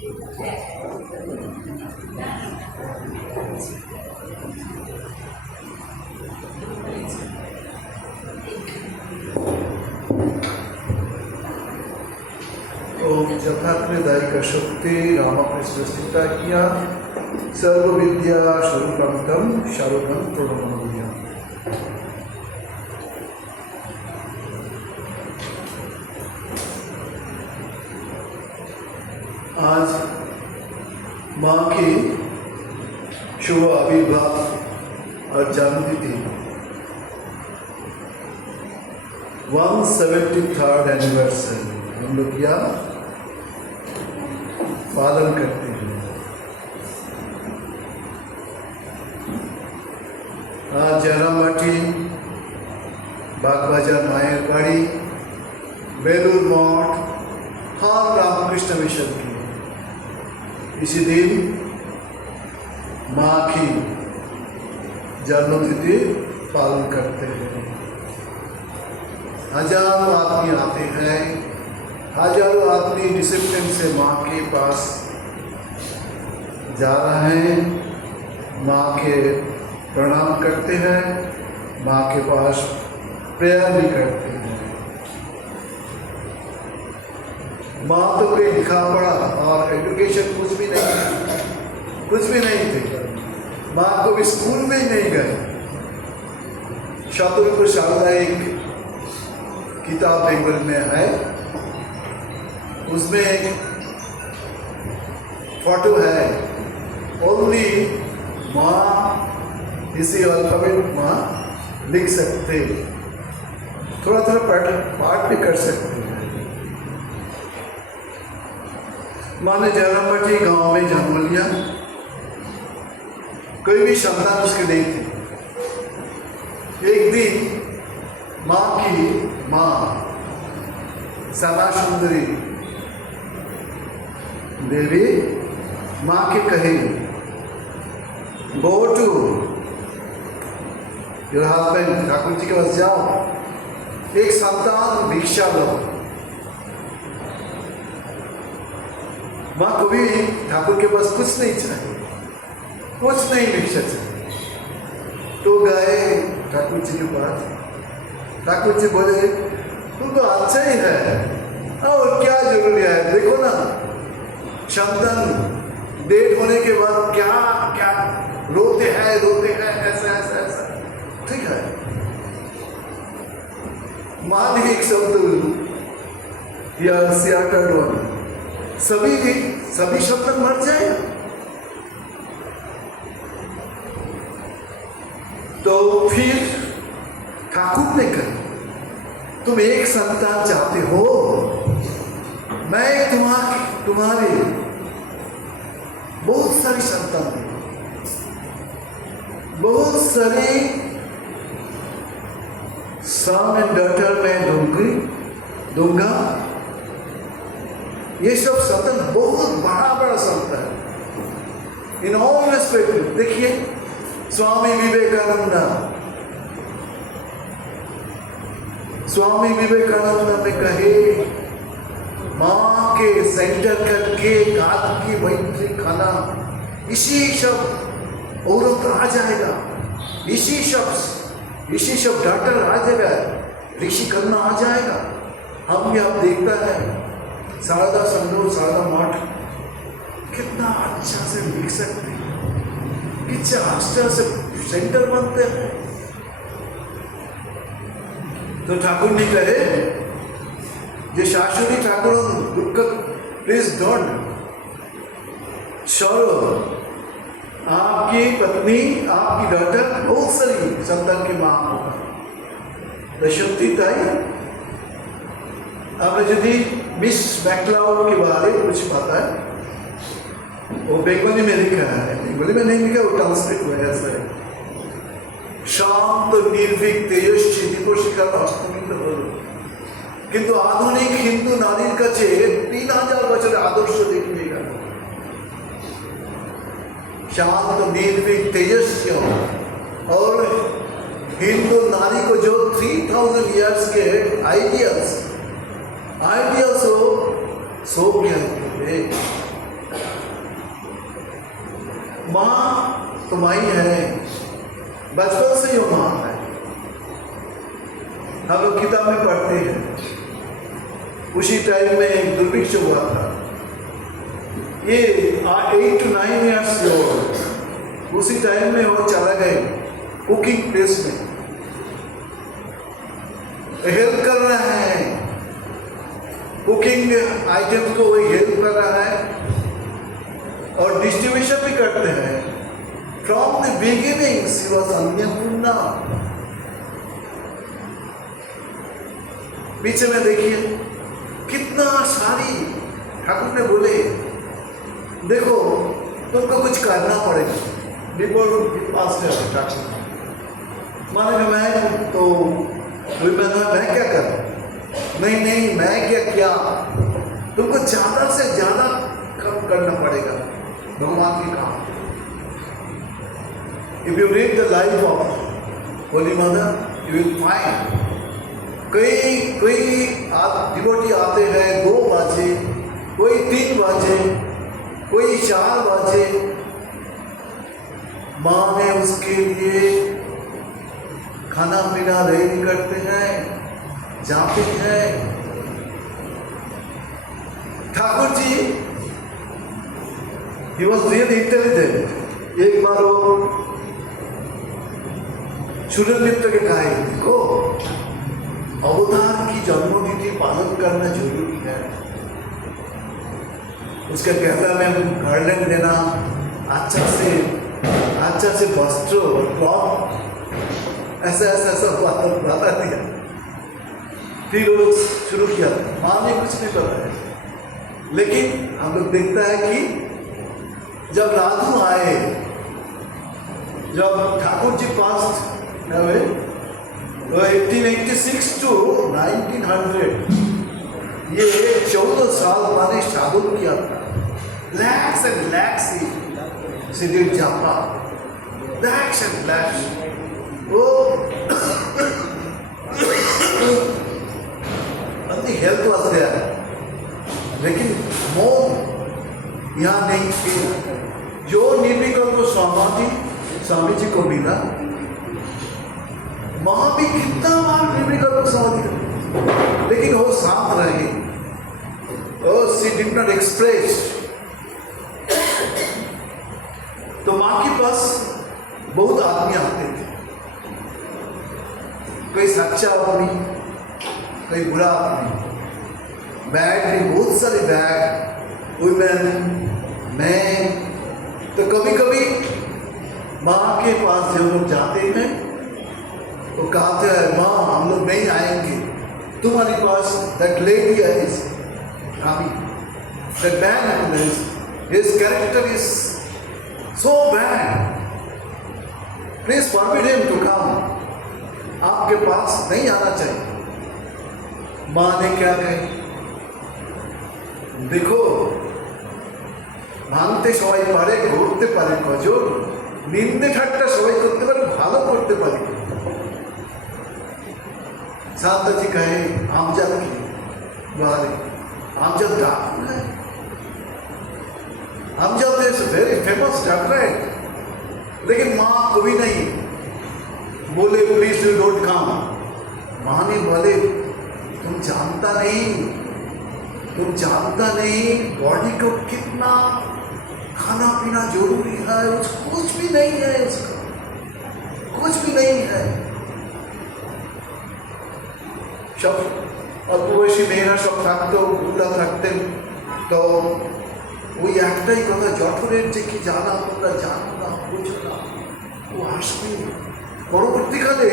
ओम जगन्नाथ शक्ति रामकृष्ण स्थिता किया सर्व विद्या स्वरूपम तम शारुगम प्रणमोदिया। आज माँ की शुभ आविर्भाव और जन्मतिथि 173rd एनिवर्सरी हम लोग क्या पालन करते हैं। आज जयरामबाटी, बागबाजार मायर बाड़ी, बेलूर मठ, हर रामकृष्ण मिशन की इसी दिन माँ की जन्मतिथि पालन करते हैं। हजारों आदमी आते हैं, हजारों आदमी डिसिप्लिन से माँ के पास जा रहे हैं, माँ के प्रणाम करते हैं, माँ के पास प्रेयर भी करते हैं। माँ तो कोई लिखा पढ़ा और एजुकेशन कुछ भी नहीं थे। माँ को भी स्कूल में ही नहीं गए। शतुल्क शारदा एक किताब बंगाल में है, उसमें एक फोटो है, ओनली माँ इसी अल्फाबेट माँ लिख सकते, थोड़ा पाठ भी कर सकते हैं। माँ ने जयरामबाटी गांव में जन्म लिया, कोई भी संतान उसके नहीं थी। एक दिन माँ श्यामा सुंदरी देवी माँ के कहे, go to your husband, Thakur ji के पास जाओ, एक संतान भिक्षा लो। माँ को भी ठाकुर के पास कुछ नहीं चाहिए, कुछ नहीं भिक्षा चाहिए। तो गए ठाकुर जी के पास। ठाकुर जी बोले, तुम तो अच्छा ही है, और क्या जरूरी है, देखो ना संतान डेट होने के बाद क्या क्या रोते हैं ऐसा, ठीक है। मान ही एक शब्द या सभी संतान मर जाएगा। तो फिर ठाकुर ने कहा, तुम एक संतान चाहते हो, मैं तुम्हारे बहुत सारी संतान, बहुत सारी सन एंड डॉटर मैं दूंगा। ये सब संतान बहुत बड़ा संतान इन ऑल रेस्पेक्ट। देखिए स्वामी विवेकानंद ने कहे, माँ के सेंटर करके गाद की मैत्री खाना, इसी सब औरत आ जाएगा, इसी सब डॉक्टर आ जाएगा, ऋषि करना आ जाएगा। हम भी आप देखता है शारदा संगम, शारदा मठ कितना अच्छा से लिख सकते हैं, कितना अच्छा से सेंटर बनते हैं। तो ठाकुर ने कहे, जे शाश्वती ठाकुर दुख प्लीज डोंट सॉरो, आपकी पत्नी, आपकी डॉटर बहुत सारी संतान की माँ होगा। दशरथी ताई, आपने यदि मिस मैक्लाउड के बारे में कुछ पता है, वो बेंगोली में लिखा है, बेंगोली में नहीं लिखा, वो ट्रांसलेट हुआ है ऐसा है। शांत निर्भीक तेजस्वी दीपोशिखा हस्तमित हलो, किंतु आधुनिक हिंदू नारीर काছে 3000 বছরের आदर्श देखने का। शांत निर्भीक तेजस्वी, और हिंदू नारी को जो 3000 years के आइडियल्स हो, सो क्या है, तो माँ ही है, बचपन से ही माँ है। हम लोग किताब में पढ़ते हैं, उसी टाइम में एक दुर्भिक्ष हुआ था। ये 8 to 9 years old, उसी टाइम में वो चला गए कुकिंग प्लेस में, हेल्प कर रहा है, कुकिंग आइटम्स को वही हेल्प कर रहा है और डिस्ट्रीब्यूशन भी करते हैं। From the beginning she was Annapurna. पीछे में देखिए कितना सारी ठाकुर ने बोले, देखो तुमको कुछ करना पड़ेगा। माने मैं तो मैं क्या करूं? नहीं मैं क्या तुमको ज्यादा से ज्यादा कम करना पड़ेगा भगवान की काम। If you read the life of Holi mother you will find कोई डिवोटी आते हैं 2 बजे, कोई 3 बजे, कोई 4 बजे, माँ ने उसके लिए खाना पीना रेडी करते हैं, जाते हैं। Thakur ji he was really intelligent। एक बार वो सूर्य मित्र के कहा, देखो अवतार की जन्मतिथि पालन करना जरूरी है। उसके गहरा में गार्डन देना, अच्छा से वस्त्र और क्लॉथ ऐसा बता दिया। फिर वो शुरू किया, माँ ने कुछ नहीं बताया। लेकिन हम लोग देखता है कि जब राधु आए, जब ठाकुर जी पास 1886 to 1900 ये 14 साल माने साधु किया था। लैक्स एंड लैक्स सिगरेट जापा, लैक्स एंड लैक्स। वो अपनी हेल्थ वॉज देयर, लेकिन मोह यहाँ नहीं थी। जो निर्विकल्प को स्वामी जी को मिला, माँ भी कितना बार निर्विकल्प समाधि, लेकिन वो शांत रहे। She did not express. तो माँ के पास बहुत आदमी आते थे, कोई सच्चा आदमी, कोई बुरा आदमी, बैग में बहुत सारे बैग, वुमेन, मैन। तो कभी कभी माँ के पास जब लोग जाते हैं तो कहते हैं, माँ हम लोग नहीं आएंगे, तुम्हारे पास that lady is coming, that man is, his character is so bad, please forbid him to come, आपके पास नहीं आना चाहिए। माँ ने क्या कही, देखो ভাঙতে সবাই পারে, করতে পারে কজন, নিন্দে ঠাট্টা সবাই করতে পারে, ভালো করতে পারে। शांता जी कहे आमजद की बारे, आमजद डाकू है, आमजद इज वेरी फेमस डॉक्टर है। लेकिन माँ कभी नहीं बोले प्लीज यू डोंट कम। माँ ने बोले तुम जानता नहीं बॉडी को कितना खाना पीना जरूरी है, कुछ भी नहीं है, उसका कुछ भी नहीं है। सब অল্পবয়সী মেয়েরা সব থাকতো, গুন্ডা থাকতেন। তো ওই একটাই কথা, জঠরের যে কি জানা তোমরা জানো না, বুঝো না, ও আসবে। পরবর্তীকালে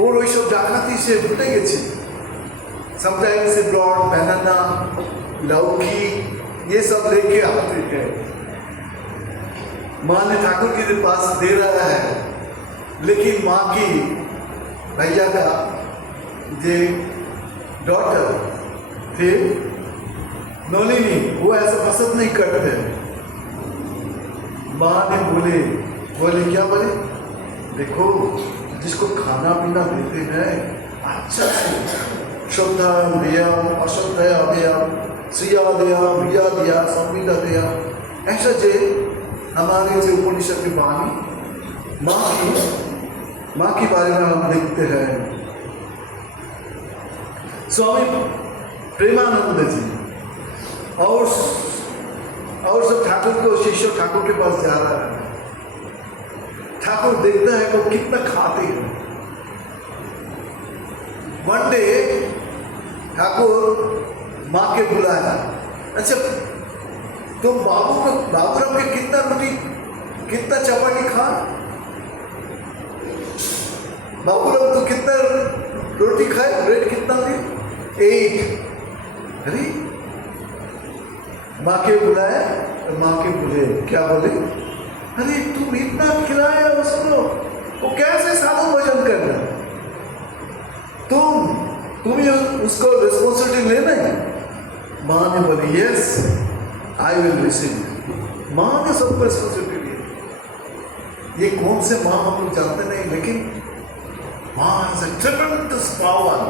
ওর ওইসব ডাকাতি সে ভুলে গেছে। समटाइम्स he brought banana, लौकी, ये सब लेके आते हैं। माँ ने ठाकुर जी के पास दे रहा है, लेकिन माँ की भैया का जे डॉटर थे नलिनी, वो ऐसा पसंद नहीं करते। माँ ने बोले क्या बोले, देखो जिसको खाना पीना देते हैं अच्छा से श्रद्धा दिया, अश्रद्धा दिया, श्रिया दिया, भैया दिया, संविदा दिया, ऐसा जे हमारे जो उपनिषद की वाणी माँ के बारे में हम देखते हैं। स्वामी प्रेमानंद जी और सब ठाकुर को शिष्य ठाकुर के पास जा रहा है। ठाकुर देखता है वो कितना खाते हैं। वन डे ठाकुर माँ के बुलाया, अच्छा तुम बाबूराम के कितना रोटी कितना चपाटी खा? बाबूराम तो कितना रोटी खाए, ब्रेड कितना थे? 8। अरे माँ के बुलाया तो माँ के बोले, क्या बोले? अरे तुम इतना खिलाया उसको, वो कैसे सालों भोजन करना? तुम्हें उसको रिस्पॉन्सिबिलिटी लेना है। माँ ने बोली यस आई विल रिसीव। माँ ने सबको रिस्पॉन्सिबिलिटी ली। ये कौन से माँ हम लोग जानते नहीं, लेकिन माँ इज अ ट्रेमेंडस पावर।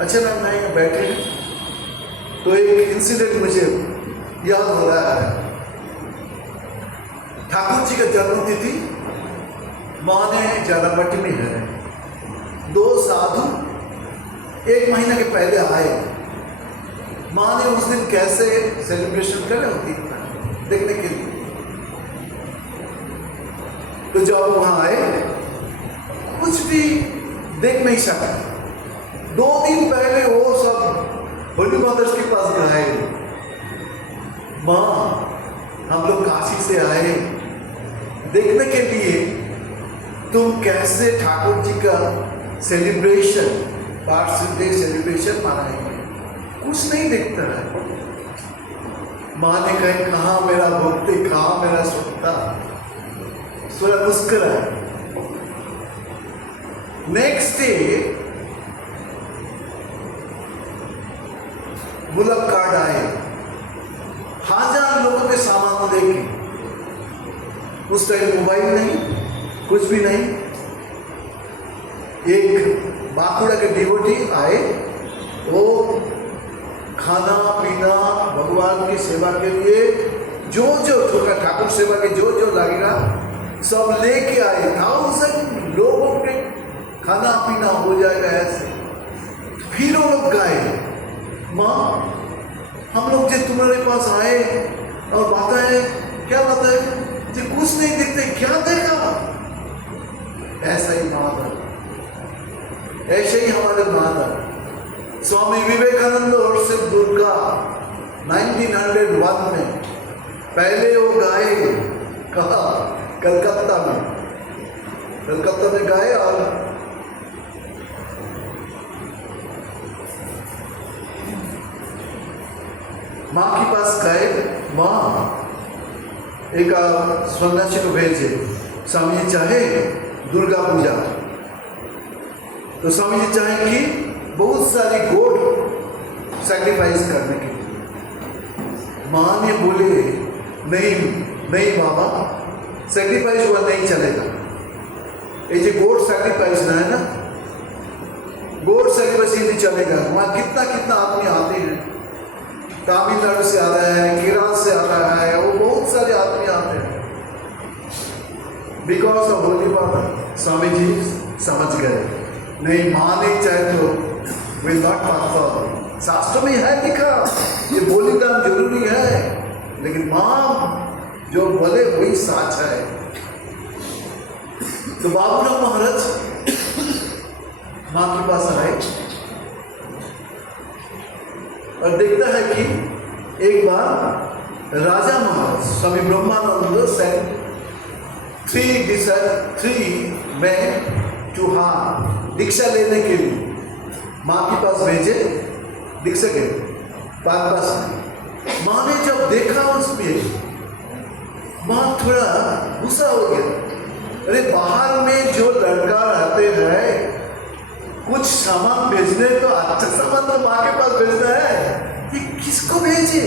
अच्छा ना मैं यहाँ बैठे तो एक इंसिडेंट मुझे याद हो रहा है। ठाकुर जी का जन्म तिथि माँ ने जानापट्टी में है। 2 साधु 1 महीना के पहले आए। माँ ने उस दिन कैसे सेलिब्रेशन करे होती देखने के लिए। तो जब वहां आए कुछ भी देख नहीं सका। 2 दिन पहले वो सब होली मदर्स के पास गए, माँ हम लोग काशी से आए देखने के लिए तुम कैसे ठाकुर जी का सेलिब्रेशन बर्थडे सेलिब्रेशन मनाएंगे। कुछ नहीं दिखता है। माँ ने कहा मेरा भक्ति, कहाँ मेरा सुनता, थोड़ा मुस्कुराए। नेक्स्ट डे बुलक कार्ड आए, 1000 लोगों के सामान देखे। उस टाइम मोबाइल नहीं, कुछ भी नहीं। एक बांकुड़ा के डिवोटी आए, वो खाना पीना भगवान की सेवा के लिए जो छोटा ठाकुर सेवा के जो लगेगा सब लेके आए। 1000 लोगों के खाना पीना हो जाएगा ऐसे। फिर वो लोग गए, माँ हम लोग जो तुम्हारे पास आए और बताए, क्या बताए? जो कुछ नहीं दिखते, क्या देखा? ऐसा ही माधव, ऐसे ही हमारे माधव स्वामी विवेकानंद और शिव दुर्गा 1901 में पहले वो गाए, कहा कलकत्ता में गाए। और माँ के पास गए। माँ एक सन्यासी को भेजे, स्वामी जी चाहे दुर्गा पूजा, तो स्वामी जी चाहे कि बहुत सारी गोट सैक्रिफाइस करने के लिए। माँ ने बोले नहीं बाबा, सैक्रिफाइस हुआ नहीं चलेगा। ये जो गोट सैक्रिफाइस ना है ना, गोट सैक्रिफाइस ही नहीं चलेगा। वहाँ कितना आदमी आते हैं, तमिलनाडु से आ रहा है, केरल से आ रहा है, वो बहुत सारे आदमी आते हैं। बिकॉज ऑफ होली बाबा स्वामी जी समझ गए, नहीं माँ नहीं चाहे तो विल नॉट परफॉर्म। शास्त्र में है लिखा ये बलिदान जरूरी है, लेकिन माँ जो बोले वही साच है। तो बाबूराम महाराज माँ के पास आए और देखता है कि एक बार राजा महाराज स्वामी ब्रह्मानंद सेंट 3 में दीक्षा लेने के लिए माँ के पास भेजे। दीक्षा के पास माँ ने जब देखा उसमें, माँ थोड़ा गुस्सा हो गया। अरे बाहर में जो लड़का रहते हैं, कुछ सामान भेजने तो अच्छा सामान तो माँ के पास भेजना है, ये किसको भेजे?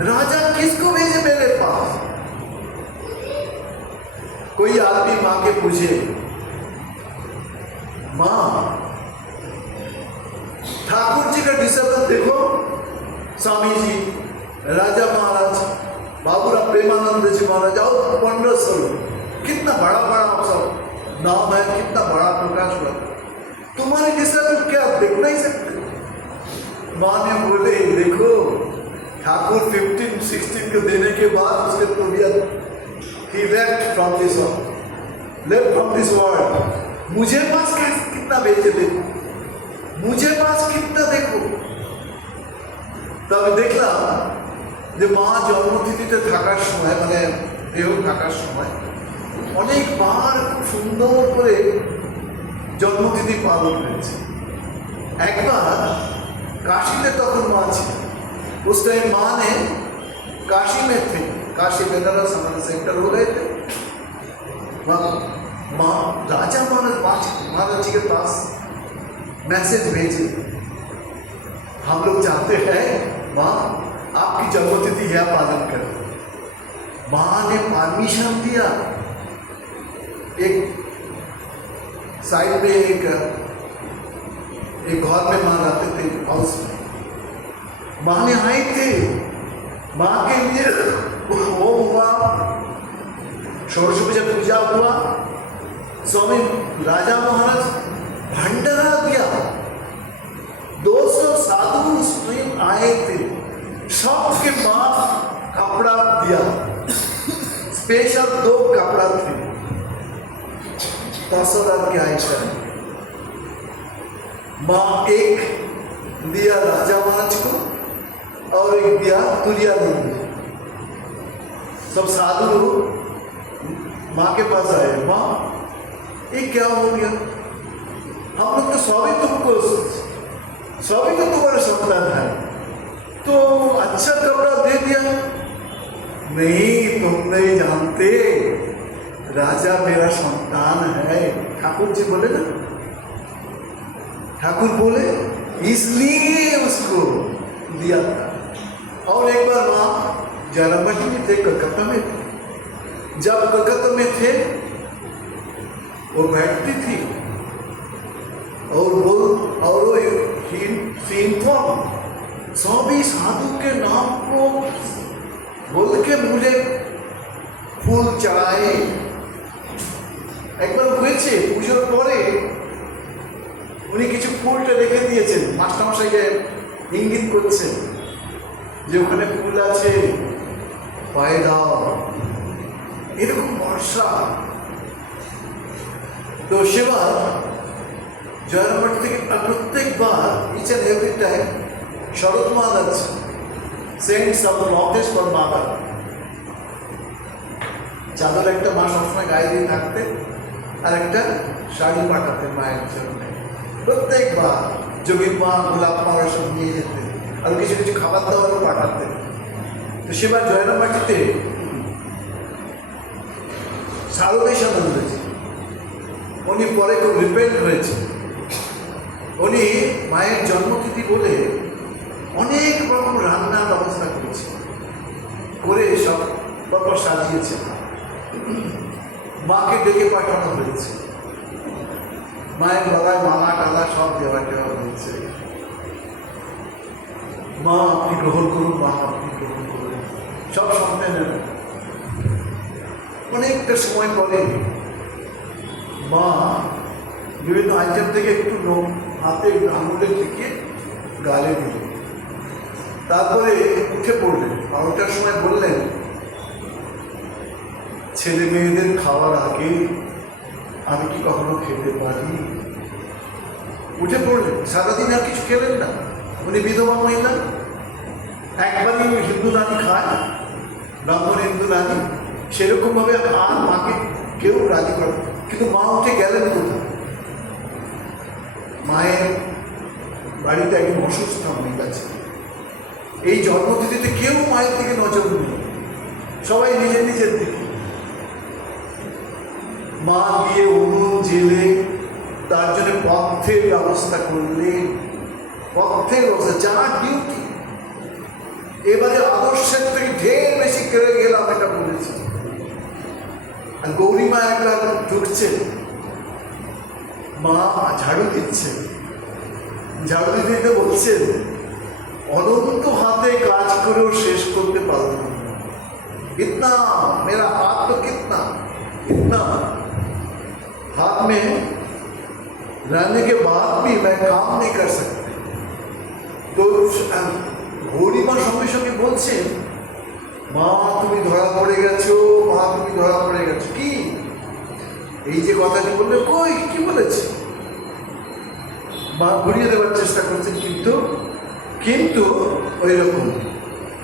राजा किसको भेजे मेरे पास? कोई आदमी माँ के पूछे, माँ ठाकुर जी का डिसिप्लिन देखो, स्वामी जी राजा महाराज बाबूराव प्रेमानंद जी महाराज और 1500 कितना बड़ा बड़ा अफसर नाम है, कितना बड़ा प्रकाश हुआ, तुम्हारे जैसा तो क्या देख नहीं सकते। माँ ने बोले देखो ठाकुर 15-16 को देने के बाद उसके तबीयत he left from this world। मुझे पास कितना बेचे देखो, मुझे पास कितना देखो। तब देखलाम যে মা জন্মতিথিতে থাকার সময় মানে দেহ থাকার সময় অনেকবার খুব সুন্দর করে জন্মতিথি পালন করেছে। একবার काशी में तक माँ थी, उस टाइम माँ ने काशी में थे, काशी बनारस हमारे सेंटर हो गए थे। माँ राजा महाराज जी के पास मैसेज भेजे, हम लोग चाहते हैं माँ आपकी जन्मतिथि यह पालन करें। माँ ने परमिशन दिया। एक साइड में एक घर में माँ रहते थे, हाउस में माँ ने आए थे। माँ के लिए वो हुआ, षोडश पूजा हुआ, स्वामी राजा महाराज भंडारा दिया, 200 साधु स्वयं आए थे, सबके माँ कपड़ा दिया, स्पेशल 2 कपड़ा थे 10,000 के आयशा। माँ एक दिया राजा महाराज को और एक दिया तुरियानंद। सब साधु माँ के पास आए, माँ ये क्या हो गया, हम लोग तो सभी तो तुम्हारे संतान है, तो अच्छा कपड़ा दे दिया। नहीं तुम नहीं जानते, राजा मेरा संतान है। ठाकुर जी बोले ना, ठाकुर बोले इसलिए उसको दिया था। और एक बार माँ जयरामबाटी में थे, कलकत्ता में थे। जब कलकत्ता में थे वो बैठती थी और सभी साधु के नाम को बोल के मुझे फूल चढ़ाए। एक बार হয়েছে পুজোর পরে উনি কিছু ফুলটা রেখে দিয়েছেন, মাস্টারমশাইকে ইঙ্গিত করছেন যে ওখানে ফুল আছে পায়ে দাও, এরকম বর্ষা। তো সেবার জয়রামবাটি থেকে প্রত্যেকবার each and every time Sharat Maharaj sent some north for বাবা, চাদর একটা মা সবসময় গায়ে দিয়ে থাকতে আর একটা শাড়ি পাঠাতে মায়ের জন্য। প্রত্যেকবার যোগীর মা গোলাপ মা ওরা সব নিয়ে যেতে আর কিছু কিছু খাবার দাবারও পাঠাতে। তো সেবার জয়রামবাটিতে শারদেশানন্দজি উনি পরে খুব রিপেন্ট হয়েছে। উনি মায়ের জন্মতিথি বলে অনেক রকম রান্নার ব্যবস্থা করেছে, করে সব পরপর সাজিয়েছে। মাকে ডেকে পাঠানো হয়েছে, মায়ের গলায় মালা টালা সব দেওয়া দেওয়া হয়েছে। মা আপনি গ্রহণ করুন, মা আপনি গ্রহণ করুন, সব সন্তানের। অনেকটা সময় পরে মা বিভিন্ন আইটেম থেকে একটু হাতে আঙুলে ঠেকিয়ে গালে দিল। তারপরে উঠে পড়লেন, 12টার সময় বললেন ছেলে মেয়েদের খাওয়ার আগে আমি কি কখনো খেতে পারি? উঠে পড়লেন, সারাদিন আর কিছু খেলেন না। উনি বিধবা মহিলা, একবারই হিন্দু রানী খায়, ব্রাহ্মণ হিন্দু রানী, সেরকমভাবে আর মাকে কেউ রাজি করে। কিন্তু মা উঠে গেলেন কোথায়? মায়ের বাড়িতে একজন অসুস্থ মহিলা ছিল। এই জন্মতিথিতে কেউ মায়ের দিকে নজর নেই, সবাই নিজের নিজের দিকে। মা গিয়ে উনুন জেলে তার জন্য পথ্যের ব্যবস্থা করলেন, পথ্যের ব্যবস্থা যা ডিউটি। এবারে আদর্শের থেকে ঢের বেশি কেড়ে গেলাম, এটা বলেছি। আর গৌরীমা একবার ঢুকছে, মা ঝাড়ু দিচ্ছে, ঝাড়ু দিতে বলছেন অনন্ত হাতে কাজ করেও শেষ করতে পারলাম না। इतना मेरा हाथ तो कितना इतना हाथ में रहने के बाद भी मैं काम नहीं कर सकता। তো হরিমা সঙ্গে সঙ্গে বলছেন, মা তুমি ধরা পড়ে গেছো, মা তুমি ধরা পড়ে গেছো। কি এই যে কথাটি বললে, কই কি বলেছে? মা ঘুরিয়ে দেওয়ার চেষ্টা করছেন, কিন্তু কিন্তু ওই রকম।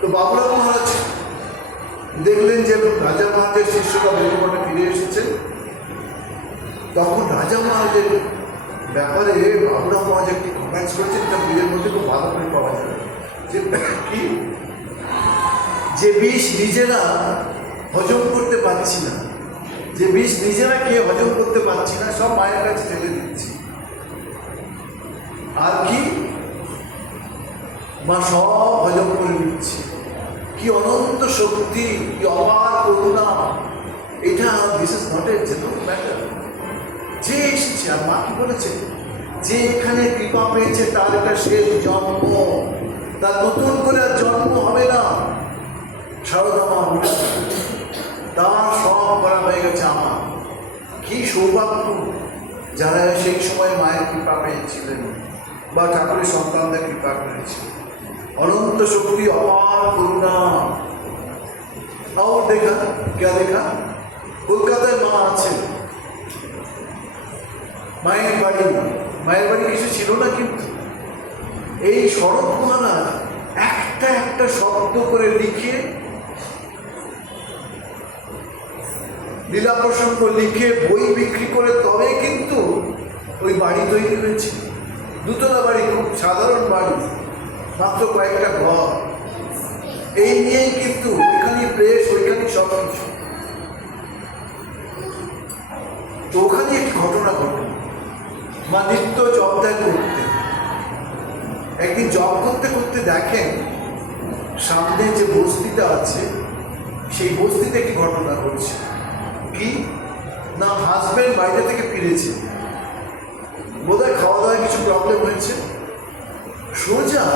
তো বাবুরাম মহারাজ দেখলেন যে রাজা মহারাজের শিষ্যরা বেলুমঠে ফিরে এসেছে। তখন রাজা মহারাজের ব্যাপারে বাবুরাম মহারাজ একটি কমেন্টস করেছেন, তার বইয়ের মধ্যে খুব ভালো করে পাওয়া যাবে। যে কি, যে বিষ নিজেরা হজম করতে পারছি না, যে বিষ নিজেরা খেয়ে হজম করতে পারছি না, সব মায়ের কাছে ঠেলে দিচ্ছি। আর কি, মা সব হজম করে নিচ্ছে। কি অনন্ত শক্তি, কি অপার করুণা! এটা this is not a general matter. যে এসেছে, আর মা কি বলেছে, যে এখানে কৃপা পেয়েছে তার এটা শেষ জন্ম, তার নতুন করে আর জন্ম হবে না। সারদা মা বলে, তার সব করা হয়ে গেছে আমার। কি সৌভাগ্য যারা সেই সময় মায়ের কৃপা পেয়েছিলেন বা ঠাকুরের সন্তানদের কৃপা করেছিলেন। অনন্ত শক্তি, অপার করুণা। और देखा क्या देखा, কলকাতায় মা আছেন, মায়ের বাড়ি কিছু ছিল না, কিন্তু এই শরৎ মহারাজ একটা একটা শব্দ করে লিখে, লীলা প্রসঙ্গ লিখে, বই বিক্রি করে তবে কিন্তু ওই বাড়ি তৈরি হয়েছে। দুতলা বাড়ি, খুব সাধারণ বাড়ি, মাত্র কয়েকটা ঘর। এই নিয়েই কিন্তু ওইখানে প্রেস, ওইখানে সব কিছু। তো ওখানে একটি ঘটনা ঘটল। মা নিত্য জপ ত্যাগ করতেন। একদিন জপ করতে করতে দেখেন সামনে যে বস্তিটা আছে, সেই বস্তিতে একটি ঘটনা ঘটছে। কি না, হাজব্যান্ড বাইরে থেকে ফিরেছে, বোধহয় খাওয়া দাওয়ায় কিছু প্রবলেম হয়েছে। সোজা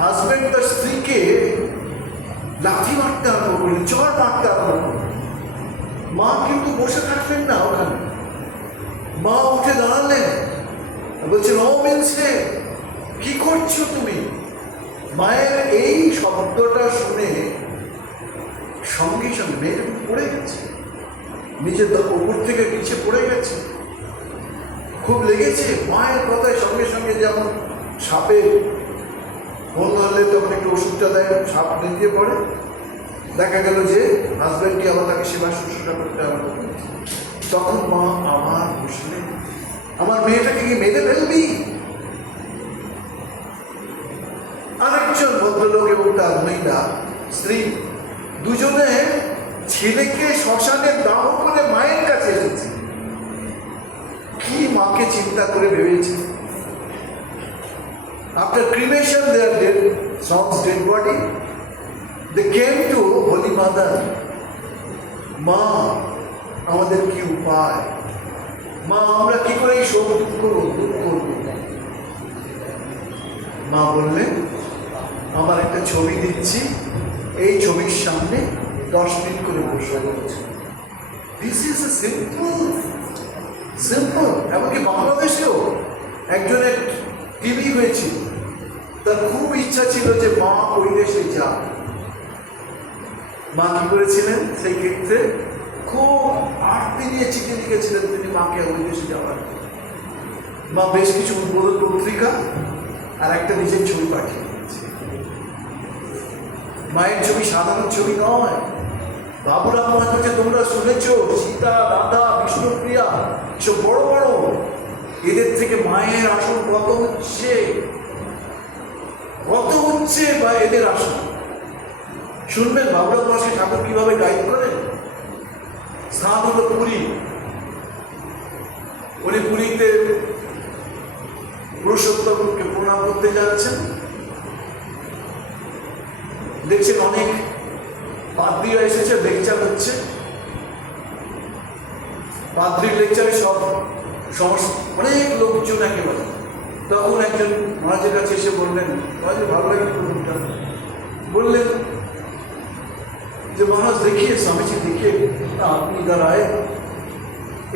হাজব্যান্ড তার স্ত্রীকে লাঠি মারতে আরম্ভ করলেন, চড় মারতে আরম্ভ করলেন। মা কিন্তু বসে থাকলেন না ওখানে, মা উঠে দাঁড়ালেন, বলছেন, ও মিলছে, কি করছো তুমি? মায়ের এই শব্দটা শুনে সঙ্গে সঙ্গে মেয়েটা পড়ে গেছে, নিজের উপর থেকে নিচে পড়ে গেছে, খুব লেগেছে। মায়ের কথায় সঙ্গে সঙ্গে যেমন সাপে ফোন ধরলে তখন একটু ওষুধটা দেয়, সাপ নিয়ে পড়ে। দেখা গেল যে হাজব্যান্ডকে আবার তাকে সেবা শুশ্রূষা করতে আরম্ভ করেছে। তখন মা আমার বসলেন, আমার মেয়েটাকে কি মেরে ফেলবি? আরেকজন ভদ্রলোক এবং তার মহিলা স্ত্রী দুজনে ছেলেকে শ্মশানে দাহ করে মায়ের কাছে এসেছে। কি মাকে চিন্তা করে ভেবেছে, after cremation their dead son's dead body, they came to Holy Mother. মা আমাদের কি উপায়, মা আমরা কি করে এই শোক দুঃখ করব? মা বললেন, আমার একটা ছবি দিচ্ছি, এই ছবির সামনে 10 মিনিট করে বসে রয়েছে। This is a simple. এমনকি বাংলাদেশেও একজনের টিভি হয়েছিল, তার খুব ইচ্ছা ছিল যে মা ওই দেশে যাক। মা কি করেছিলেন সেই ক্ষেত্রে, খুব আর্তি নিয়ে চিঠি লিখেছিলেন তিনি মাকে ওই দেশে যাওয়ার। মা বেশ কিছু উদ্বোধন পত্রিকা আর একটা নিজের ছবি পাঠিয়ে দিয়েছে। মায়ের ছবি সাধারণ ছবি নয়। বাবুরাম মহারাজ, তোমরা শুনেছ সীতা, রাধা, বিষ্ণুপ্রিয়া, সব বড় বড়, এদের থেকে মায়ের আসন কত হচ্ছে বা এদের আসন শুনবেন। বাবুরাম মহারাজ ঠাকুর কিভাবে গাইড করেন। স্থান হলো পুরী। উনি পুরীতে পুরুষোত্তমকে প্রণাম করতে যাচ্ছেন, দেখছেন অনেক পাদ্রীরা এসেছে, লেকচার হচ্ছে। পাদ্রীর লেকচারে সমস্ত অনেক লোকজন একেবারে। তখন একজন মহারাজের কাছে এসে বললেন, মহারাজ ভালো লাগে প্রভুটা, বললেন যে মহারাজ দেখিয়ে, স্বামীজি দেখিয়ে, আপনি ইধার আয়ে,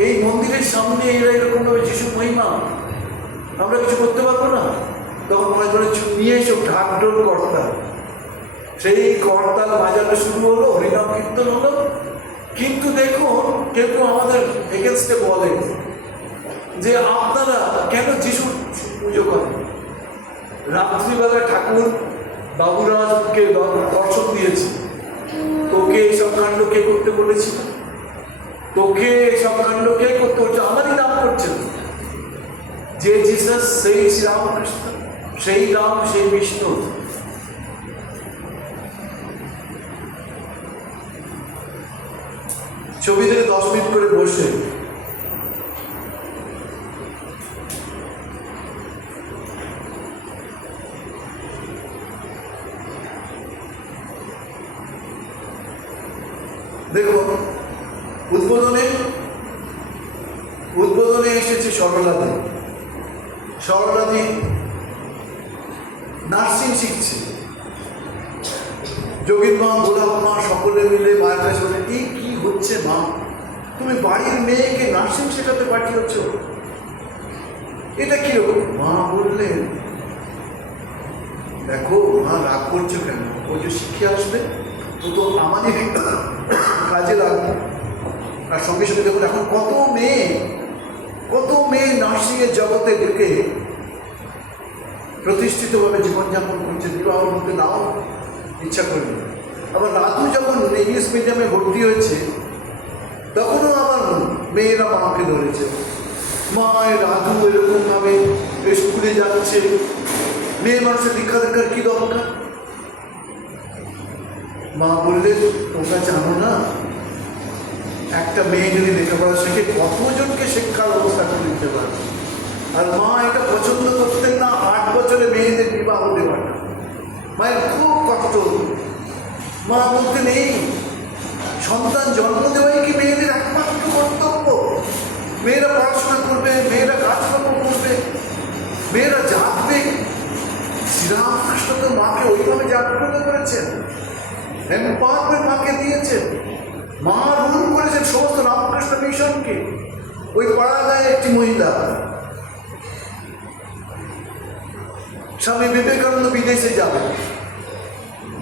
এই মন্দিরের সামনে এরা এরকম ভাবে যিশু মহিমা, আমরা কিছু করতে পারবো না? তখন মনে করে নিয়ে এসব ঢাকঢোল করতাল, সেই করতাল বাজানো শুরু হলো, হরিনাম কীর্তন হলো। কিন্তু দেখুন, কেউ কেউ আমাদের এগেনস্টে বলে যে আপনারা কেন যিশু পুজো করেন? রাত্রিবেলা ঠাকুর বাবুরাজকে দর্শন দিয়েছে, তোকে এইসব কাণ্ড কে করতে বলেছিল? তোকে এইসব কাণ্ড কে করতে হচ্ছে? আমারই নাম করছেন। যে জিসাস সেই শ্রীরামকৃষ্ণ, সেই রাম, সেই বিষ্ণু। ছবি থেকে 10 মিনিট করে বসে দেখুন, উদ্বোধনে এসেছে সরলাদি। সরলাদি নার্সিং শিখছে। যোগীন মা, গোলাপ মা সকলে মিলে মায়ের কাছে বলে, এই কি হচ্ছে মা? তুমি বাড়ির মেয়েকে নার্সিং শেখাতে পাঠিয়েছ, এটা কিরকম? মা বললেন, দেখো মা, রাগ করছো কেন? ও যে শিখে আসবে, ও তো আমাদের কাজে লাগবে। আর সঙ্গে সঙ্গে দেখুন, এখন কত মেয়ে নার্সিংয়ের জগতে ঢুকে প্রতিষ্ঠিতভাবে জীবনযাপন করছে, বিবাহ হতে নাও ইচ্ছা করবে। আবার রাধু যখন ইংলিশ মিডিয়ামে ভর্তি হয়েছে, তখনও আমার মেয়েরা মাকে ধরেছে, মা রাধু এরকমভাবে স্কুলে যাচ্ছে, মেয়ে মানুষের দীক্ষা দেখার কী দরকার? মা বললেন, তোমরা জানো না, একটা মেয়ে যদি লেখাপড়া শেখে কতজনকে শিক্ষার ব্যবস্থা করে দিতে পারে। আর মা এটা পছন্দ করতেন না, 8 বছরে মেয়েদের বিবাহ দেওয়াটা। মায়ের খুব কষ্ট। মা বলতেন, এই সন্তান জন্ম দেওয়াই কি মেয়েদের একমাত্র কর্তব্য? মেয়েরা পড়াশোনা করবে, মেয়েরা কাজকর্ম করবে, মেয়েরা জাগবে। শ্রীরামকৃষ্ণ তো মাকে ওইভাবে জাগ্রত করেছেন, এম্পাওয়ারমেন্ট মাকে দিয়েছেন। মা রুল করেছেন সমস্ত রামকৃষ্ণ মিশনকে। ওই পাড়াগায় একটি মহিলা, স্বামী বিবেকানন্দ বিদেশে যাবেন,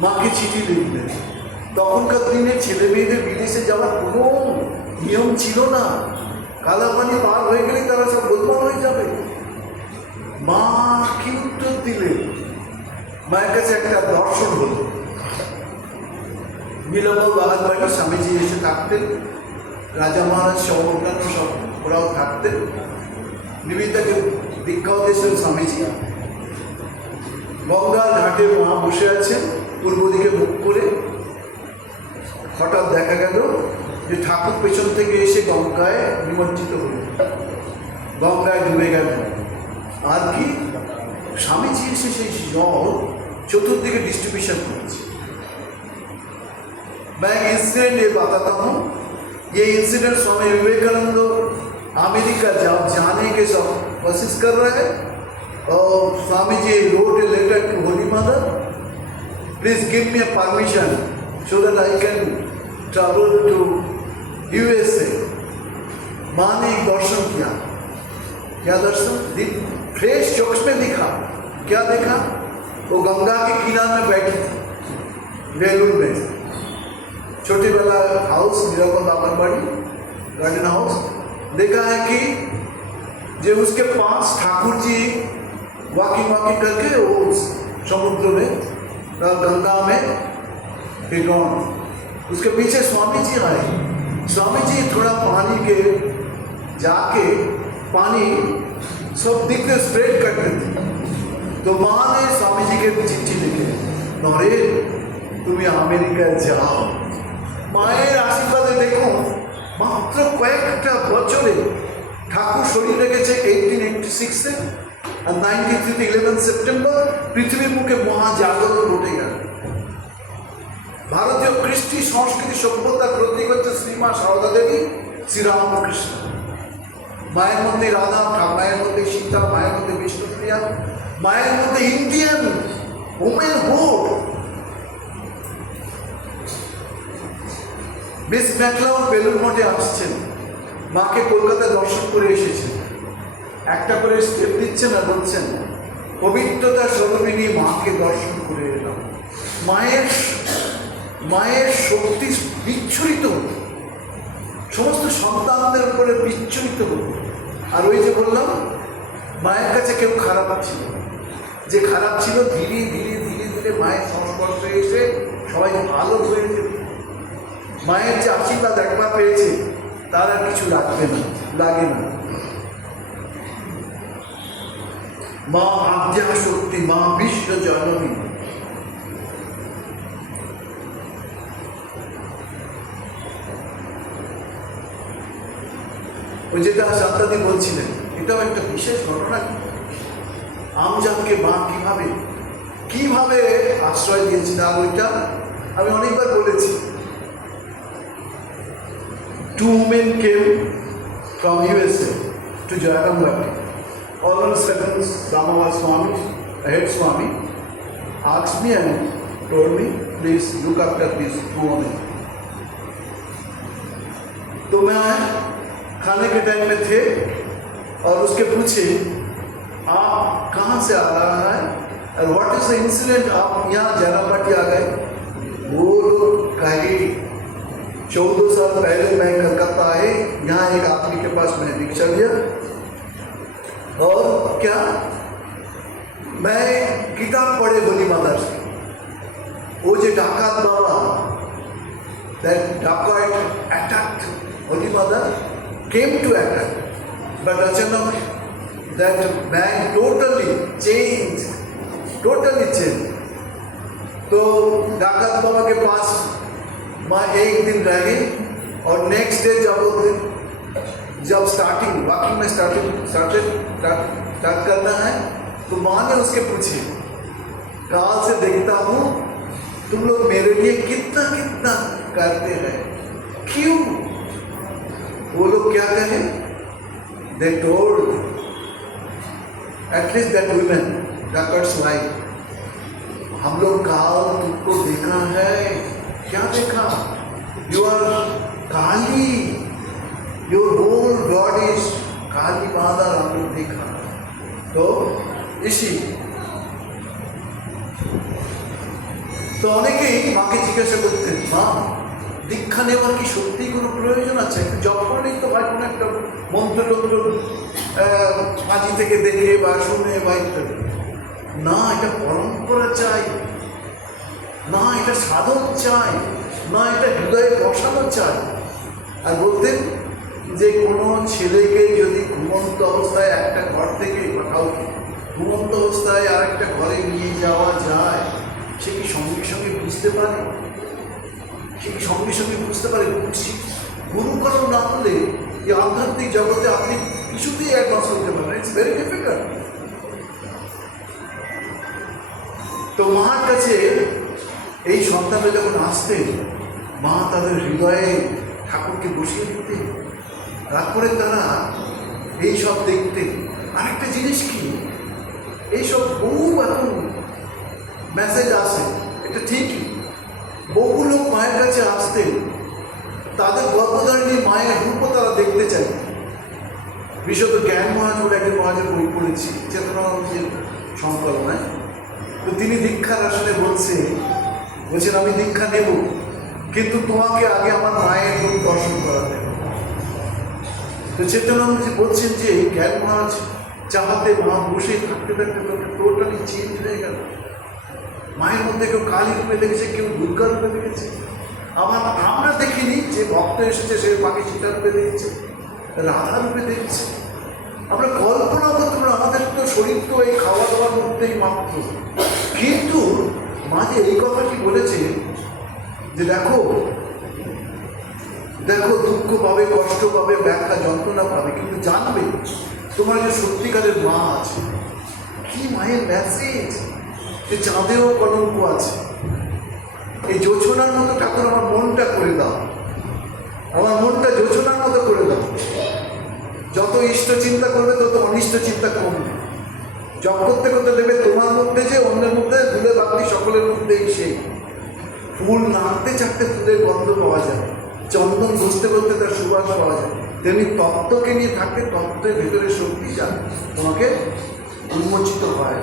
মাকে চিঠি লিখলেন। তখনকার দিনে ছেলে মেয়েদের বিদেশে যাওয়ার কোনো নিয়ম ছিল না। কালাপানি পার হয়ে গেলে তারা সব গোলমাল হয়ে যাবে। মা কি উত্তর দিলেন? মায়ের কাছে একটা দর্শন হল। নীলম্ব বাগান বাড়ি স্বামীজি এসে থাকতেন, রাজা মহারাজ সহ অন্যান্য সব ওরাও থাকতেন। নিবেদিতাকে দীক্ষাও দিয়েছিলেন স্বামীজি। গঙ্গার ঘাটে মা বসে আছেন, পূর্ব দিকে মুখ করে। হঠাৎ দেখা গেল যে ঠাকুর পেছন থেকে এসে গঙ্গায় নিমজ্জিত হল, গঙ্গায় ডুবে গেল। আর কি, স্বামীজি এসে সেই জল চতুর্দিকে डिस्ट्रीब्यूशन করেছে। मैं इंसिडेंट ये बताता हूँ। ये इंसिडेंट स्वामी विवेकानंद अमेरिका जाने के सब कोशिश कर रहे हैं, और Swami ji wrote a letter to Holy Mother, please give me a permission so that I can travel to USA। माँ ने एक दर्शन किया। क्या दर्शन? फ्रेश चौक में दिखा। क्या देखा? वो गंगा के किनारे में बैठी थी, वेलूर में। छोटी वाला house, Neelkanth anganwadi garden house. देखा है कि जो उसके पास ठाकुर जी वॉकिंग करके वो समुद्र में, गंगा में गॉन। उसके पीछे स्वामी जी आए। स्वामी जी थोड़ा पानी के जाके पानी सब दिखते स्प्रेड करते थे। तो माँ ने स्वामी जी के चिट्ठी लिखे, नरेन তুমি আমেরিকায় যাও। মায়ের আশীর্বাদে দেখুন, মাত্র কয়েকটা বছরে ঠাকুর শরীর রেখেছে 1886-এ, আর 93-তে 11 সেপ্টেম্বর পৃথিবীর মুখে মহাজাগরণ ঘটে গেল। ভারতীয় কৃষ্টি সংস্কৃতি সভ্যতার প্রতীক হচ্ছে শ্রীমা সারদা দেবী, শ্রীরামকৃষ্ণ। মায়ের মধ্যে রাধা, মায়ের মধ্যে সীতা, মায়ের মধ্যে বিষ্ণুপ্রিয়া, মায়ের মধ্যে Indian womanhood. Miss MacLeod Belur মঠে আসছেন, মাকে কলকাতা দর্শন করে এসেছেন। একটা করে স্টেপ দিচ্ছেন আর বলছেন, পবিত্রতা স্বরূপিণী মাকে দর্শন করে এলাম। মায়ের শক্তি বিচ্ছুরিত হতো, সমস্ত সন্তানদের উপরে বিচ্ছুরিত হতো। আর ওই যে বললাম, মায়ের কাছে কেউ খারাপ ছিল, যে খারাপ ছিল ধীরে ধীরে ধীরে ধীরে মায়ের সংস্পর্শে এসে সবাই ভালো হয়ে যেত। মায়ের যে আশীর্বাদ একবার পেয়েছে তার আর কিছু লাগে না। মা আদ্যা শক্তি, মা বিশ্ব জননী। ওই যেটা শান্তাদি বলছিলেন, এটাও একটা বিশেষ ঘটনা। আমজাদকে মা কিভাবে আশ্রয় দিয়েছিল, আর ওইটা আমি অনেকবার বলেছি। 2 women came from USA to Jayaram Valley. All of a sudden, Ramava Swami, the head Swami, asked me and told me, please look after these 2 women. तो मैं खाने के टाइम में थे और उसके पूछे, आप कहाँ से आ रहा है और व्हाट इज द इंसिडेंट, आप यहाँ जयरामबाटी आ गए। वो लोग कहे 14 साल पहले मैं कलकत्ता आए, यहाँ एक आदमी के पास मैंने भिक्षा लिया और क्या मैं किताब पढ़े होली मदर से। वो जो डाकात बाबा, that dacoit attacked Holy Mother, came to attack, but अचानक that man totally changed. तो डाकात बाबा के पास माँ एक दिन रह गई और नेक्स्ट डे जब स्टार्टिंग वॉकिंग में स्टार्ट करना है, तो माँ ने उसके पूछे, काल से देखता हूँ तुम लोग मेरे लिए कितना करते हैं, क्यों? वो लोग क्या कहें? They told, at least that women, Dacoit's wife, हम लोग काल तुमको देखा है। क्या देखा? You are Kali, your whole body is काली माता, हम लोग देखा। तो इसी তো অনেকেই মাকে জিজ্ঞাসা করতেন, মা দীক্ষা নেওয়ার কি সত্যি কোনো প্রয়োজন আছে? যখনই তো হয় কোনো একটা মন্ত্র মাঝি থেকে দেখে বা শুনে বা ইত্যাদি, না এটা পরম্পরা চাই, না এটা সাধন চাই, না এটা হৃদয়ে বসানো চাই। আর বলতেন যে কোনো ছেলেকে যদি ঘুমন্ত অবস্থায় একটা ঘর থেকে বা কাউকে ঘুমন্ত অবস্থায় আর একটা ঘরে নিয়ে যাওয়া যায়, সে কি সঙ্গে সঙ্গে বুঝতে পারে? গুরুকরণ না হলে এই আধ্যাত্মিক জগতে আপনি কিছুতেই অ্যাডভান্স করতে পারেন। It's very difficult. তো মার কাছে এই সন্তানরা যখন আসতেন, মা তাদের হৃদয়ে ঠাকুরকে বসিয়ে দিতেন, তারপরে তারা এই সব দেখতেন। আরেকটা জিনিস কি, এইসব বহু এখন মেসেজ আসে, এটা ঠিকই, বহু লোক মায়ের কাছে আসতেন, তাদের গর্ভধারিণী মায়ের রূপও তারা দেখতে চাই। বিশেষত জ্ঞান মহাজ বলে একজন মহাজের বই পড়েছি, চেতনানন্দের সংকলনায়। তো তিনি দীক্ষার আসলে বলছেন আমি দীক্ষা নেব, কিন্তু তোমাকে আগে আমার মায়ের রূপ দর্শন করাতে হবে। তো চেতনানন্দজি বলছেন যে জ্ঞান মহাজ চাহাতে মা বসে থাকতে টোটালি চেঞ্জ হয়ে গেল। মায়ের মধ্যে কেউ কালী রূপে দেখেছে, কেউ দুর্গা রূপে দেখেছে। আবার আমরা দেখিনি যে ভক্ত এসেছে সে মাকে সীতা রূপে দেখেছে, রাধা রূপে দেখছে। আমরা কল্পনা করতে পারি, আমাদের তো শরীর তো এই খাওয়া দাওয়ার মধ্যেই মাত্র। কিন্তু মা যে এই কথাটি বলেছে যে দেখো দুঃখ পাবে, কষ্ট পাবে, ব্যাখ্যা যন্ত্রণা পাবে, কিন্তু জানবে তোমার যে সত্যিকারের মা আছে। কি মায়ের মেসেজ! যে চাঁদেও কলঙ্ক আছে, এই জোছনার মতো ঠাকুর আমার মনটা করে দাও, আমার মনটা জোছনার মতো করে দাও। যত ইষ্ট চিন্তা করবে তত অনিষ্ট চিন্তা কমবে। জপ করতে করতে দেবে তোমার মধ্যে যে অন্যের মধ্যে ধুলে বাতি সকলের মধ্যেই সেই ফুল নাড়তে চাড়তে ফুলের গন্ধ পাওয়া যায়। চন্দন ঘষতে করতে তার সুবাস পাওয়া যায়, তেমনি তত্ত্বকে নিয়ে থাকলে তত্ত্বের ভেতরে শক্তি যায়, তোমাকে উন্মোচিত হয়।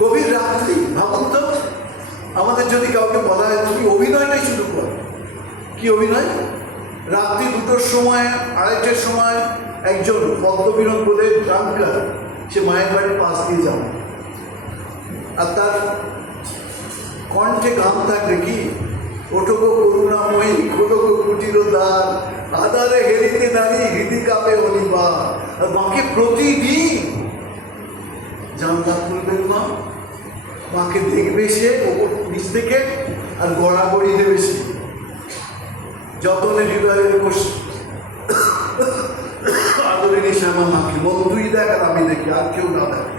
গভীর রাত্রি, ভাবুন তো, আমাদের যদি কাউকে বলা হয় তুমি অভিনয়টাই শুরু করো, কি অভিনয়? রাত্রি 2টোর সময়, 2:30টার সময় একজন পদ্মবিনোদ বলে ড্রাঙ্কার সে মায়ের বাড়ির পাশ দিয়ে যাবে, আর তার কণ্ঠে গান থাকবে কি, ওঠো গো করুণাময়ী খোলো গো কুটির দ্বার, আধারে হেরিতে নারী হৃদি কাঁপে অনিবার। আর মাকে প্রতিদিন জানলা খুলবেন মা, মাকে দেখবে সে ওপর নিচ থেকে, আর গড়াগড়ি দেবে সে যতনে হৃদয়ের বসে আদরে নিশে আমার মাকে, মন তুই দেখ আর আমি দেখি, আর কেউ না দেখে।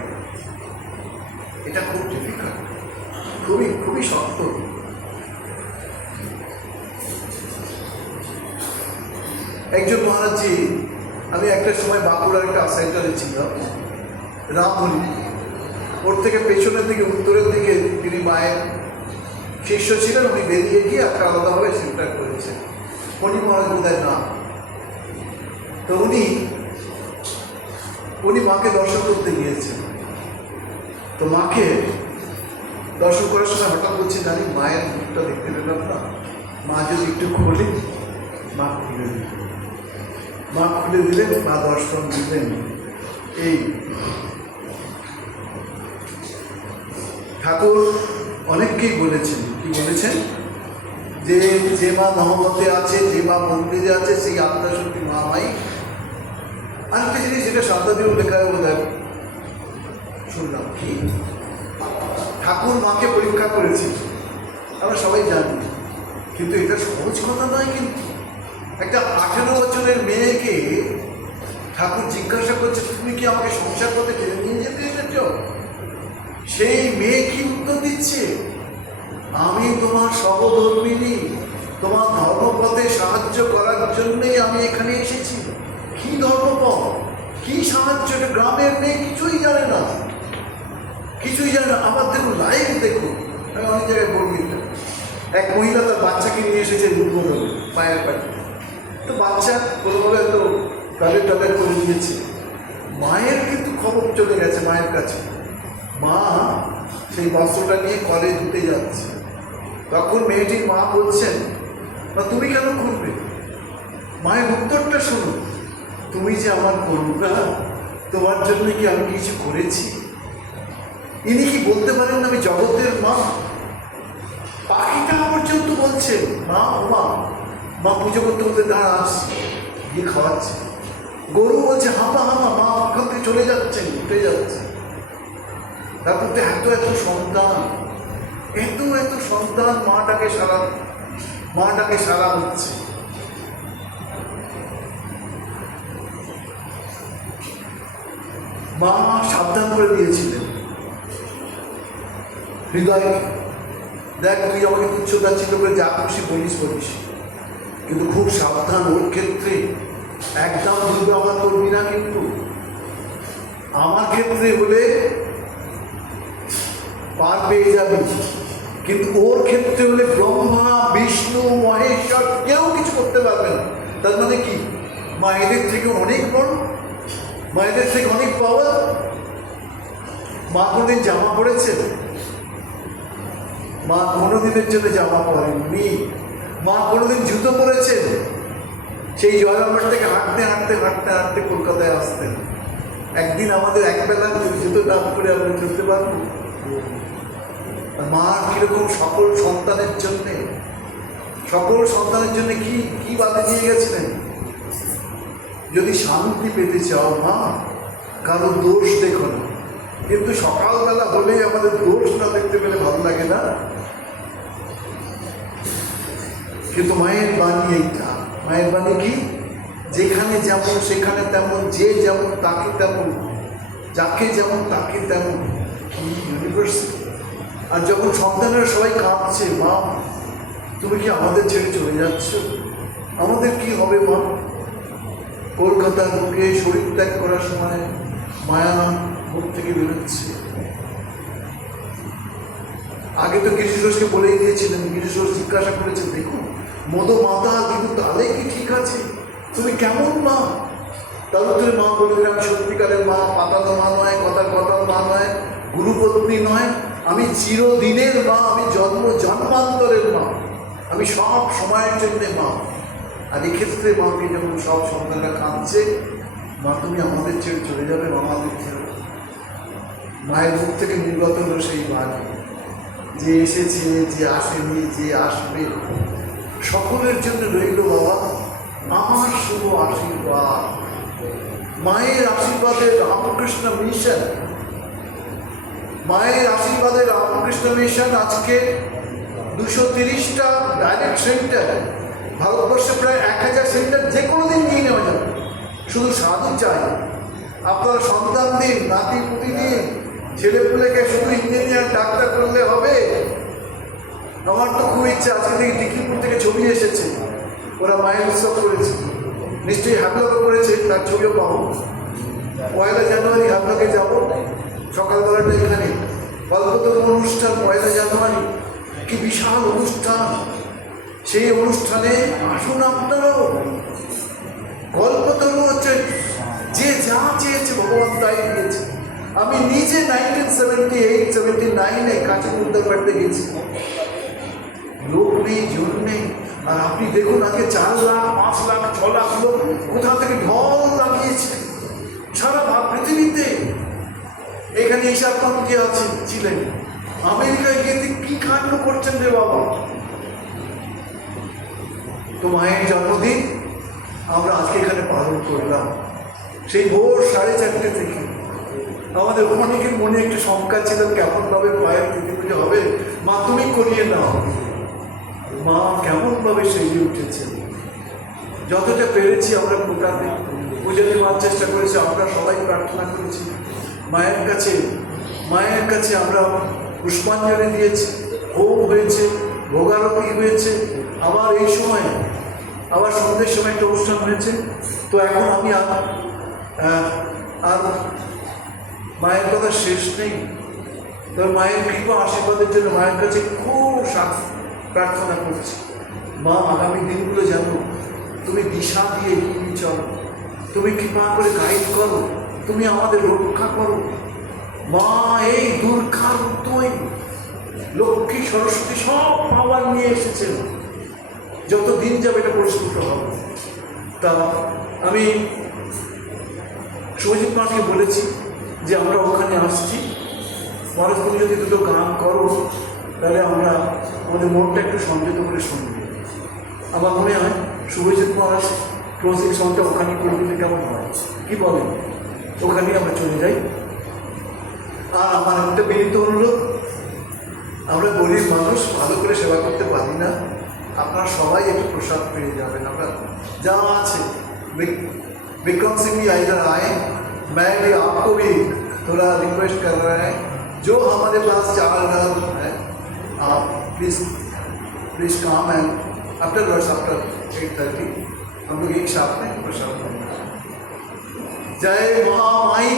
এটা খুব ডিফিকাল্ট, খুবই খুবই শক্ত। একজন মহারাজজি, আমি একটা সময় বাঁকুড়ার একটা সেন্টারে ছিলাম, রামহরি, ওর থেকে পেছনের দিকে উত্তরের দিকে তিনি মায়ের শিষ্য ছিলেন, উনি বেরিয়ে গিয়ে একটা আলাদাভাবে সেন্টার করেছেন, ফণি মহারাজ বোধহয় নাম। তো উনি মাকে দর্শন করতে গিয়েছেন। তো মাকে দর্শন করার সময় হঠাৎ বলছে, জানি মায়ের মুখটা দেখতে পেলাম না, মা যদি একটু খোলে। মা খুলে দিলেন, মা খুলে দিলেন, মা দর্শন দিলেন। এই ঠাকুর অনেককেই বলেছেন, কি বলেছেন, যে মা নহবতে আছে, যে মা মন্দিরে আছে, সেই আত্মাশক্তি মা মাই। আরেকটা জিনিস যেটা শান্তাদেব লেখা বোধ হয় শুনলাম, কি ঠাকুর মাকে পরীক্ষা করেছে, আমরা সবাই জানি, কিন্তু এটা সহজ কথা নয়। কিন্তু একটা 18 বছরের মেয়েকে ঠাকুর জিজ্ঞাসা করছে, তুমি কি আমাকে সংসার করতে টেনে নিয়ে যেতে এসেছ? সেই মেয়ে কি উত্তর দিচ্ছে, আমি তোমার সহধর্মিনী, তোমার ধর্মপথে সাহায্য করার জন্যই আমি এখানে এসেছি। কি ধর্মপথ, কি সাহায্য? এটা গ্রামের মেয়ে কিছুই জানে না, কিছুই জানে না। আমার দেখুন লাইভ, দেখুন, আমি অনেক জায়গায় বলবি, এক মহিলা তার বাচ্চাকে নিয়ে এসেছে উদ্বোধনে মায়ের বাড়িতে। তো বাচ্চা কোনোভাবে তো টয়লেট করে দিয়েছে, মায়ের কিন্তু খবর চলে গেছে মায়ের কাছে। মা সেই বস্ত্রটা নিয়ে কলে ধুতে যাচ্ছে, তখন মেয়েটির মা বলছেন, না তুমি কেন খুলবে? মায়ের উত্তরটা শুনুন, তুমি যে আমার করুণা, তোমার জন্য কি আমি কিছু করেছি? ইনি কি বলতে পারেন না আমি জগতের মা? পাখিটা পর্যন্ত বলছে মা, মা মা পুজো করতে করতে দাঁড়া আসছে, গিয়ে খাওয়াচ্ছে। গরু বলছে হামা হামা, মা ওখান থেকে চলে যাচ্ছেন, উঠে যাচ্ছে। তারপর তো এত এত সন্তান, এত এত সন্তান, মাটাকে সারা হচ্ছে। মা সাবধান করে দিয়েছিলেন হৃদয়কে, দেখ তুই আমাকে তুচ্ছতা ছিল করে যা খুশি বলিস, কিন্তু খুব সাবধান, ওর ক্ষেত্রে একদম দুর্ব্যবহার করবি না। কিন্তু আমার ক্ষেত্রে হলে পার পেয়ে যাবি, কিন্তু ওর ক্ষেত্রে হলে ব্রহ্মা বিষ্ণু মহেশ্বর কেউ কিছু করতে পারবে না। তার মানে কি, মায়েদের থেকে অনেক বড়, মায়েদের থেকে অনেক পাওয়ার। মা কোনোদিন জামা পড়েছে? মা কোনোদিনের জন্য জামা পরেননি। মা কোনোদিন জুতো পরেছেন? সেই জয়রামবাট থেকে হাঁটতে হাঁটতে হাঁটতে হাঁটতে কলকাতায় আসতেন। একদিন আমাদের একবেলা জুতো না করে আমরা চলতে পারবো? মা কিরকম সকল সন্তানের জন্যে কি বাধা দিয়ে গেছিলেন। যদি শান্তি পেতে চাও মা, কারো দোষ দেখো না। কিন্তু সকালবেলা হলেই আমাদের দোষ না দেখতে পেলে ভালো লাগে না। কিন্তু মায়ের বাণী এইটা, মায়ের বাণী কি, যেখানে যেমন সেখানে তেমন, যে যেমন তাকে তেমন, যাকে যেমন তাকে তেমন, কি ইউনিভার্সিটি। আর যখন সন্তানেরা সবাই কাঁদছে, মা তুমি কি আমাদের ছেড়ে চলে যাচ্ছ, আমাদের কি হবে মা? কলকাতার বুকে শরীর ত্যাগ করার সময় মায়া মুখ থেকে বেরোচ্ছে। আগে তো গিরিশ ঘোষকে বলেই দিয়েছিলেন, গিরিশ ঘোষ জিজ্ঞাসা করেছেন, দেখুন মদ মাতা কিন্তু তাহলে কি ঠিক আছে, তুমি কেমন মা? তার উত্তরে মা বললেন, আমি সত্যিকারের মা, পাতানো মা নয়, কথার মা নয়, গুরুপত্নী নয়, আমি চিরদিনের মা, আমি জন্মান্তরের মা, আমি সব সময়ের জন্যে মা। আর এক্ষেত্রে মাকে যখন সব সন্তানরা কাঁদছে, মা তুমি আমাদের ছেড়ে চলে যাবে, আমাদের ছেড়ে। মায়ের মুখ থেকে নির্গত হলো সেই বাণী, যে এসেছে, যে আসেনি, যে আসবে, সকলের জন্য রইল বাবা আমার শুভ আশীর্বাদ। মায়ের আশীর্বাদের রামকৃষ্ণ মিশন, মায়ের আশীর্বাদের রামকৃষ্ণ মিশন আজকে 230টা ডাইরেক্ট সেন্টার, ভারতবর্ষে প্রায় 1000 সেন্টার যে কোনো দিন নিয়ে নেওয়া যাবে। শুধু সাধু চাই, আপনারা সন্তান দিন, নাতি পুতি দিন, ছেলেপুলেকে শুধু ইঞ্জিনিয়ার ডাক্তার করলে হবে? আমার তো খুব ইচ্ছা, আজকে থেকে টিকিপুর থেকে ছবি এসেছে, ওরা মায়ের উৎসব করেছে, নিশ্চয়ই হ্যাবলকে করেছে, তার ছবিও পাবো। 1 জানুয়ারি হ্যাবলকে যাব, সকালবেলাটা এখানে কল্পতরু অনুষ্ঠান, 1 জানুয়ারি, কি বিশাল অনুষ্ঠান। সেই অনুষ্ঠানে আসুন আপনারাও। কল্পতরু হচ্ছে যে যা চেয়েছে ভগবান তাই দিয়েছে। আমি নিজে 1978-79 কাছে উদ্ধার করতে গেছি, লোক নেই, জন নেই। আর আপনি দেখুন আজকে 4 লাখ 5 লাখ 6 লাখ লোক কোথা থেকে ঢল লাগিয়েছে সারা পৃথিবীতে। এখানে ঈশা কে আছেন, ছিলেন, আমেরিকায় গিয়ে কি কাণ্ড করছেন রে বাবা। তো মায়ের জন্মদিন আমরা আজকে এখানে পালন করলাম, সেই ভোর 4:30 থেকে। আমাদের অনেকের মনে একটু শঙ্কা ছিল, কেমনভাবে মায়ের তিথি পুজো হবে, মা তুমি করিয়ে নাও। মা কেমনভাবে সেজে উঠেছে, যতটা পেরেছি আমরা পুজো দেওয়ার চেষ্টা করেছি। আমরা সবাই প্রার্থনা করেছি মায়ের কাছে আমরা পুষ্পাঞ্জলি দিয়েছি, হোম হয়েছে, ভোগারতি হয়েছে, আবার এই সময় আবার সন্ধ্যের সময় একটা অনুষ্ঠান হয়েছে। তো এখন আমি আর মায়ের কথা শেষ নেই। তবে মায়ের কৃপা আশীর্বাদের জন্য মায়ের কাছে খুব প্রার্থনা করছি, মা আগামী দিনগুলো যেন তুমি দিশা দিয়ে এগিয়ে চলো, তুমি কৃপা করে গাইড করো, তুমি আমাদের রক্ষা করো। মা এই দুর্গার তুই লক্ষ্মী সরস্বতী সব পাওয়ার নিয়ে এসেছেন, যত দিন যাবে এটা পরিস্ফুট হবে। তা আমি শুভজিৎ মাকে বলেছি যে আমরা ওখানে আসছি, মহারাজ তুমি যদি দুটো গান করো তাহলে আমরা আমাদের মনটা একটু সংযত করে শুনবে। আমার মনে হয় শুভজিৎ মহারাজ ক্লোজিং সঙ্গটা ওখানে করে দিলে কেমন হয়, কি বলেন? ওখানেই আমরা চলে যাই। আর আমার একটা বিনীত অনুরোধ, আমরা গরিব মানুষ, ভালো করে সেবা করতে পারি না, আপনারা সবাই একটু প্রসাদ পেয়ে যাবেন। আমরা যা আছে विक्रम सिंह भी इधर आए, मैं भी आपको भी थोड़ा रिक्वेस्ट कर रहे हैं, जो हमारे पास 4 घर है, आप प्लीज काम है आफ्टर 8:30 हम लोग एक साथ में प्रसाद। जय महामाई